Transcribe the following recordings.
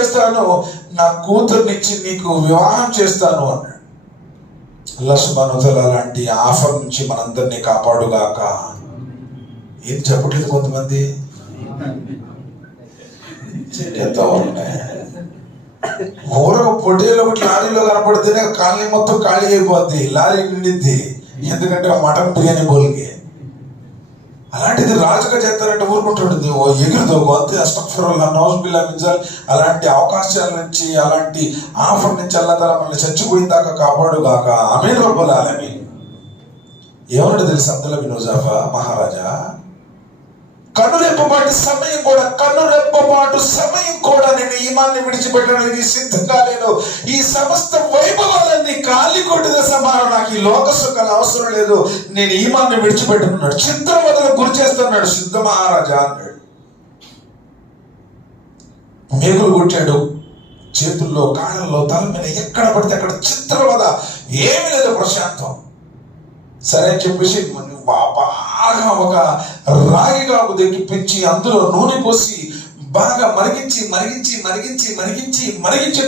చేస్తాను, నా కూతుర్నిచ్చి నీకు వివాహం చేస్తాను అన్నాడు. అల్లాహ్ సుబ్హానహు వ తఆలా అలాంటి ఆఫర్ నుంచి మనందరినీ కాపాడుగాక. ఏం చెప్పట్లేదు కొంతమంది ఊరక పొట్టేలో ఒకటి లారీలో కనపడితేనే కాలనీ మొత్తం ఖాళీ అయిపోద్ది, లారీ నిండిద్ది. ఎందుకంటే మటన్ బిర్యానీ బోల్కి. అలాంటిది రాజుగా చేస్తారంటే ఊరుకుంటుంటుంది, ఓ ఎగురుతో అంతే. అస్తగ్ఫిరుల్లాహ్ నౌజుబిల్లాహ్ మిన్ జాలిక్. అలాంటి అవకాశాల నుంచి, అలాంటి ఆఫర్ నుంచి అల్లాహ్ తఆలా మనల్ని చచ్చిపోయిన దాకా కాపాడుగాక. ఆమీన్ రబ్బల్ ఆలమీన్. ఏమన్నాడు తెలుసు అబ్దుల్లా బిన్ హుజాఫా మహారాజా, కన్నురెప్పపాటు సమయం కూడా నేను ఈమాన్ని విడిచిపెట్టడానికి సిద్ధంగా లేను. ఈ సమస్త వైభవాలన్నీ కాలి కొట్టిన సమానం. నాకు ఈ లోక సుఖాలు అవసరం లేదు, నేను ఈమాన్ని విడిచిపెట్టుకున్నాడు. చిత్రవదలకు గురి చేస్తున్నాడు సిద్ధ మహారాజా అన్నాడు. మేకులు కొట్టాడు చేతుల్లో, కాళ్ళల్లో, తల మీద ఎక్కడ పడితే అక్కడ చిత్రవద. ఏమి లేదు, ప్రశాంతం. సరే అని చెప్పేసి బాగా ఒక రాగి కాపు దెక్కిపించి అందులో నూనె పోసి బాగా మరిగించిన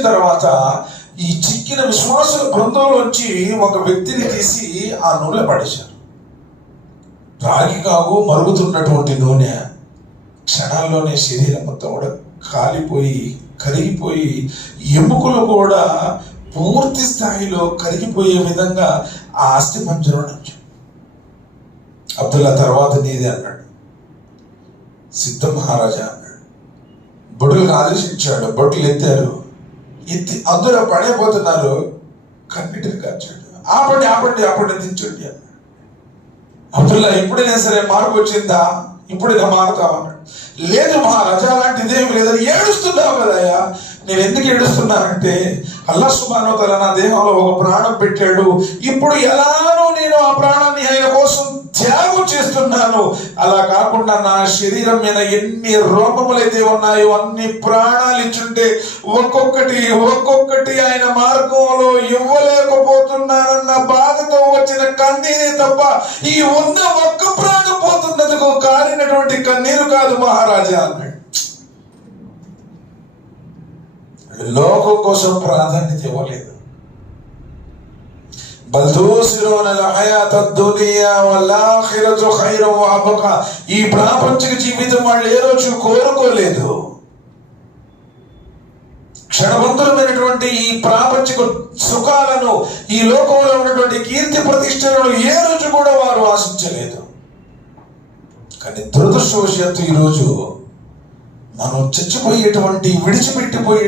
తర్వాత ఈ చిక్కిన విశ్వాసుల బృందంలోంచి ఒక వ్యక్తిని తీసి ఆ నూనె పడేశారు. రాగి కాగు మరుగుతున్నటువంటి నూనె క్షణాల్లోనే శరీరం మొత్తం కూడా కాలిపోయి కరిగిపోయి, ఎముకలు కూడా పూర్తి స్థాయిలో కరిగిపోయే విధంగా ఆ అస్థి పంజరం నుంచి. అబ్దుల్లా తర్వాత నీదే అన్నాడు. సిద్ధ మహారాజా అన్నాడు. బొట్టులకు ఆదేశించాడు. బొట్టులు ఎత్తి అందులో పడైపోతున్నారు. కన్నీటిని కార్చాడు. ఆపండి దించండి అన్నాడు. అబ్దుల్లా ఎప్పుడైనా సరే మార్పు వచ్చిందా, ఇప్పుడైనా మారుతామన్నాడు. లేదు మహారాజా, అలాంటిదేమి లేదని. ఏడుస్తున్నావు కదయ్యా. నేను ఎందుకు ఏడుస్తున్నానంటే, అల్లాహ్ సుబ్హానహు వ తఆలా నా దేహంలో ఒక ప్రాణం పెట్టాడు. ఇప్పుడు ఎలానో నేను ఆ ప్రాణాన్ని ఆయన కోసం త్యాగం చేస్తున్నాను. అలా కాకుండా నా శరీరం మీద ఎన్ని రోగములైతే ఉన్నాయో అన్ని ప్రాణాలు ఇచ్చుంటే ఒక్కొక్కటి ఆయన మార్గంలో ఇవ్వలేకపోతున్నానన్న బాధతో వచ్చిన కన్నీరే తప్ప ఈ ఉన్న ఒక్క ప్రాణం పోతున్నందుకు కారినటువంటి కన్నీరు కాదు మహారాజా అన్నాడు. లోకం కోసం ప్రాధాన్యత ఇవ్వలేదు. ఈ ప్రాపంచిక జీవితం వాళ్ళు ఏ రోజు కోరుకోలేదు. క్షణవంతులమైనటువంటి ఈ ప్రాపంచిక సుఖాలను, ఈ లోకంలో ఉన్నటువంటి కీర్తి ప్రతిష్టలను ఏ రోజు కూడా వారు ఆశించలేదు. కానీ దురదృష్టవశాత్తు ఈరోజు మనం చచ్చిపోయేటువంటి, విడిచిపెట్టిపోయే